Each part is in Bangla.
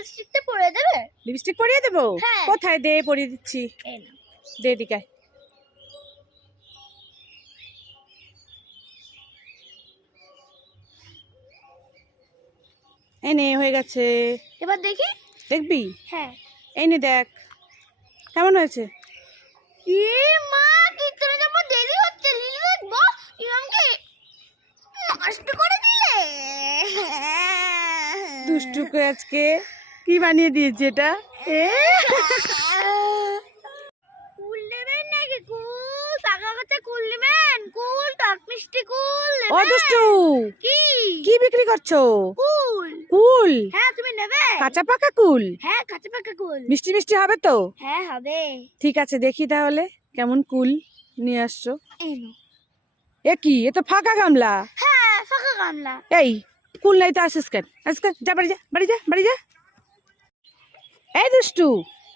লিপস্টিকটা পরিয়ে দেবে? লিপস্টিক পরিয়ে দেবো? হ্যাঁ। কোথায়, দে পরিয়ে দিচ্ছি। এই নাও। দে এদিকে আয়। এই নে, হয়ে গেছে। এবার দেখি। দেখবি? হ্যাঁ। এই নে দেখ কেমন হয়েছে। এ মা, কিতরে যাব, দেরি হচ্ছে, লিলি দেখবো। ইমামকে নষ্ট করে দিলে। দুষ্টুকে আজকে কি বানিয়ে দিয়েছে এটা? কুল নেবেন নাকি? কুল টাকা কাছে কুল নেবেন? কুল টক মিষ্টি কুল ও নেবেন? দুষ্টু, কি কি বিক্রি করছো? কুল। কুল? হ্যাঁ, তুমি নেবে? কাঁচা পাকা কুল? হ্যাঁ, কাঁচা পাকা কুল। মিষ্টি মিষ্টি হবে তো? হ্যাঁ, হবে। ঠিক আছে, দেখি তাহলে কেমন কুল নিয়ে আসছো। এই নাও। এ কি, এ তো ফাঁকা গামলা। হ্যাঁ, ফাঁকা গামলা। এই কুল নাই তো আসিস কেন? আজকে যা, বাড়ি যা, বাড়ি যা, বাড়ি যা। এই দুষ্টু,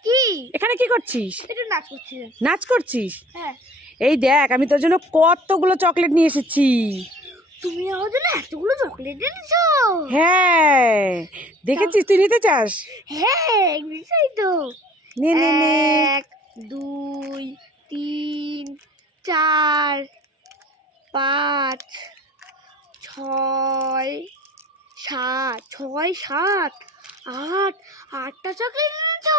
কি? এখানে কি করছিস? একটু নাচ করছি। নাচ করছিস? হ্যাঁ। এই দেখ, আমি তোর জন্য কতগুলো চকলেট নিয়ে এসেছি। তুমি আমার জন্য এতগুলো চকলেট এনেছো? হ্যাঁ, দেখেছিস? তুই নিতে চাস? হ্যাঁ, নিশ্চয়ই তো। নে নে নে। 1 2 3 4 5 6 7 6 7 8 8টা চকলেট এনেছো,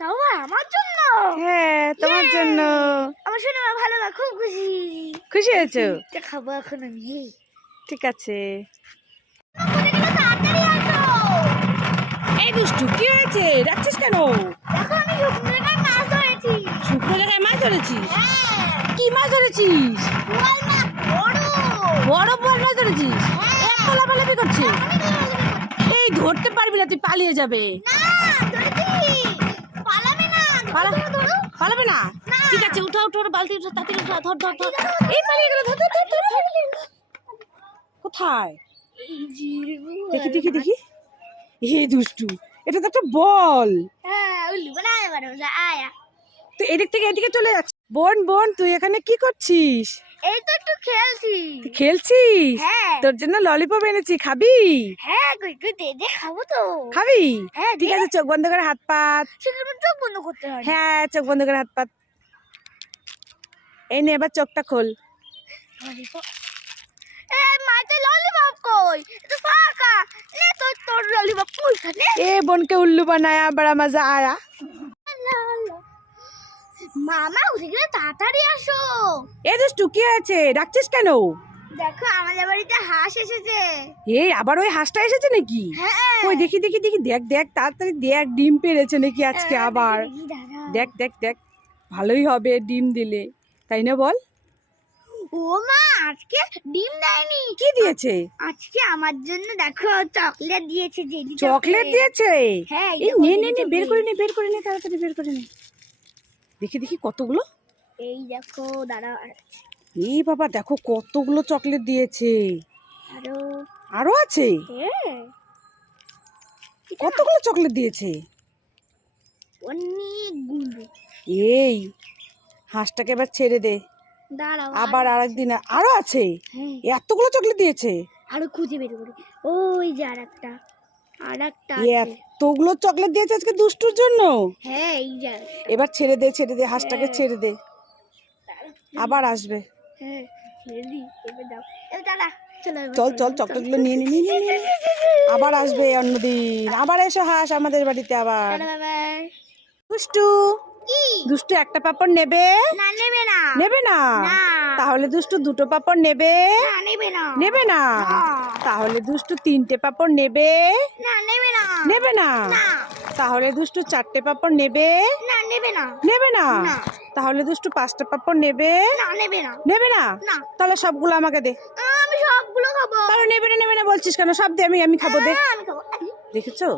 তাও আবার আমার জন্য। হ্যাঁ, তোমার জন্য। আমার শোনো, ভালো না, খুব খুশি। খুশি হয়েছো? এটা খাবো এখন আমি। ঠিক আছে। কোথায় গেলে তাড়াতাড়ি আসো। এই দুষ্টু, কি হয়েছে? ডাকছিস কেন? দেখো, আমি শুকনো জায়গায় মাছ ধরেছি। শুকনো জায়গায় মাছ ধরেছিস? হ্যাঁ, কি মাছ ধরেছিস? বোয়াল মাছ, বড়। বড় বড় মাছ ধরেছিস? এক লাফালাফি করছিস? এই ধরতে পারবি না, তুই পালিয়ে যাবে। না, ধরেছি। পালাবে না। পালা- ধরো। পালাবে না? ঠিক আছে, উঠো উঠো, বালতি উঠো, তাড়াতাড়ি উঠো, ধর ধর ধর। এই পালিয়ে গেল, ধর ধর ধর ধর, ধর। কোথায়? দেখি দেখি দেখি। হে দুষ্টু, এটা তো একটা বল। হ্যাঁ, উল্লু বানায় বানায় আয়া। তুই এদিক থেকে এদিকে চলে যাচ্ছিস। বোন বোন, তুই এখানে কি করছিস? এই তো একটু খেলছি। তুই খেলছিস? হ্যাঁ। তোর জন্য ললিপপ এনেছি, খাবি? হ্যাঁ, কই কই দে খাবো তো। খাবি? হ্যাঁ, ঠিক আছে, চোখ বন্ধ করে হাত পাত। সেখানে চোখ বন্ধ করতে হয়। হ্যাঁ, চোখ বন্ধ করে হাত পাত। এই নে, এবার চোখটা খোল। এ মাইতে ললিপপ কই? এটা ফাঁকা। নে তোর ললিপপ কই নে। এ বোনকে উল্লু বানায়া, বড়া মজা আয়া। মামা, উঠে গেলে তাড়াতাড়ি আসো। এ দুষ্টু, কি হয়েছে? ডাকছিস কেন? দেখো, আমাদের বাড়িতে হাঁস এসেছে। এই আবার ওই হাঁসটা এসেছে নাকি? হ্যাঁ। ওই দেখি দেখি দেখি, দেখ দেখ, তাড়াতাড়ি দেখ, ডিম পেড়েছে নাকি আজকে আবার। দেখি, দাঁড়াও। দেখ দেখ দেখ, ভালোই হবে ডিম দিলে, তাই না বল? ও মা, আজকে ডিম দেয়নি। কি দিয়েছে? আজকে আমার জন্য দেখো চকলেট দিয়েছে। জেলি চকলেট দিয়েছে? হ্যাঁ, এই নে নে নে, বের করে নে, বের করে নে, তাড়াতাড়ি বের করে নে। দেখি দেখি কতগুলো। এই দেখো, দাঁড়াও। এই বাবা, দেখো কতগুলো চকলেট দিয়েছে। আরো। আরো আছে? হ্যাঁ, কতগুলো চকলেট দিয়েছে? অনেকগুলো। এই হাঁসটাকে এবার ছেড়ে দে, দাঁড়াও, আবার আরেকদিন আরো আছে। হ্যাঁ, এতগুলো চকলেট দিয়েছে? আরো খুঁজে বের করি। ওই যে আরেকটা আছে। এতগুলো চকলেট দিয়েছে আজকে দুষ্টুর জন্য। হ্যাঁ, এই যে এবার ছেড়ে দে, হাঁসটাকে ছেড়ে দে, আবার আসবে। হ্যাঁ, ছেড়ে দিই। এবার দাও। এবার দাঁড়া। চলো, এবার চল চলো, চল, চলো। চকলেটগুলো নিয়ে নি, নিয়ে নি, নিয়ে নি। আবার আসবে অন্যদিন, আবার এসো হাঁস আমাদের বাড়িতে আবার। Tata, bye bye. দুষ্টু, কি? দুষ্টু একটা পাপড় নেবে? না, নেবে না। নেবে না? না। তাহলে দুষ্টু দুটো পাপড় নেবে? না, নেবে না। নেবে না? না। তাহলে দুষ্টু তিনটে পাপড় নেবে? না, নেবে না। নেবে না? না। তাহলে দুষ্টু চারটে পাপড় নেবে? না, নেবে না। নেবে না? না। তাহলে দুষ্টু পাঁচটা পাপড় নেবে? না, নেবে না। নেবে না? না। তাহলে সবগুলো আমাকে দে। আমি সবগুলো খাবো। তাহলে নেবে না বলছিস কেন? সব দে, আমি খাবো, দে। আমি খাবো। দেখেছো?